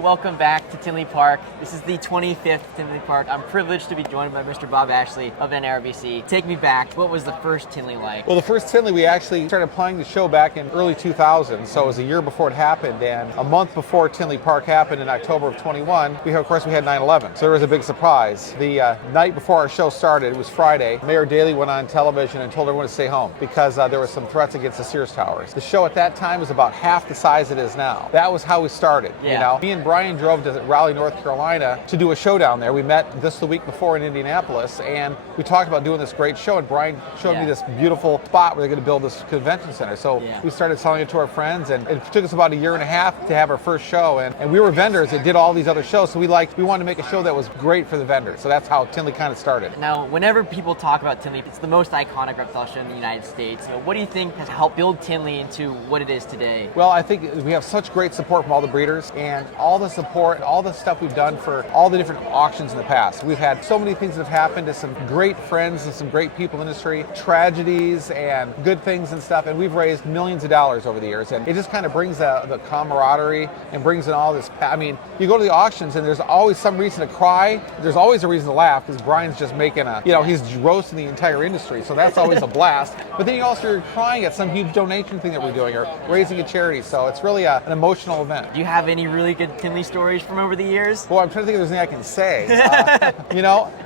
Welcome back to Tinley Park. This is the 25th Tinley Park. I'm privileged to be joined by Mr. Bob Ashley of NRBC. Take me back. What was the first Tinley like? Well, the first Tinley, we actually started playing the show back in early 2000, so it was a year before it happened, and a month before Tinley Park happened in October of 21, we had 9/11. So there was a big surprise. The night before our show started, it was Friday, Mayor Daley went on television and told everyone to stay home because there were some threats against the Sears Towers. The show at that time was about half the size it is now. That was how we started, you know? Me and Brian drove to Raleigh, North Carolina to do a show down there. We met the week before in Indianapolis, and we talked about doing this great show, and Brian showed me this beautiful spot where they're going to build this convention center. So we started selling it to our friends, and it took us about a year and a half to have our first show, and we were vendors that did all these other shows, so we wanted to make a show that was great for the vendors. So that's how Tinley kind of started. Now, whenever people talk about Tinley, it's the most iconic reptile show in the United States. So what do you think has helped build Tinley into what it is today? Well, I think we have such great support from all the breeders, and all the support and all the stuff we've done for all the different auctions in the past. We've had so many things that have happened to some great friends and some great people in the industry, tragedies and good things and stuff, and we've raised millions of dollars over the years, and it just kind of brings the camaraderie and brings in all this. I mean, you go to the auctions and there's always some reason to cry, there's always a reason to laugh because Brian's just making he's roasting the entire industry, so that's always a blast. But then you also are crying at some huge donation thing that we're doing or raising a charity, so it's really an emotional event. Do you have any really good Tinley stories from over the years? Well, I'm trying to think if there's anything I can say.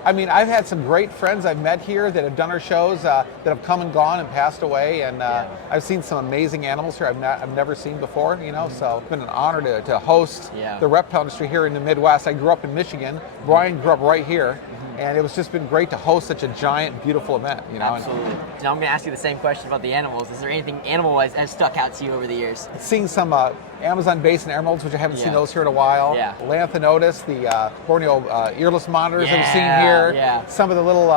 I mean, I've had some great friends I've met here that have done our shows that have come and gone and passed away, and I've seen some amazing animals here I've never seen before, so it's been an honor to host the reptile industry here in the Midwest. I grew up in Michigan. Brian grew up right here. And it's just been great to host such a giant, beautiful event, Absolutely. Now I'm going to ask you the same question about the animals. Is there anything animal-wise has stuck out to you over the years? Seeing some Amazon basin emeralds, which I haven't seen those here in a while. Lanthanotus, the Borneo earless monitors that we've seen here. Some of the little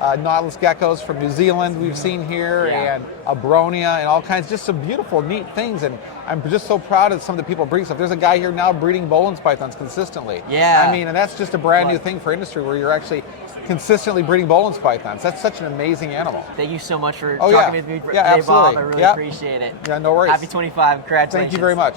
nautilus geckos from New Zealand we've seen here, and Abronia and all kinds, just some beautiful, neat things. And I'm just so proud of some of the people breeding stuff. There's a guy here now breeding Boelen's pythons consistently. I mean, and that's just a brand new thing for industry where you're actually consistently breeding Boelen's pythons. That's such an amazing animal. Thank you so much for talking with me today, absolutely. Bob. I really appreciate it. Yeah, no worries. Happy 25. Congratulations. Thank you very much.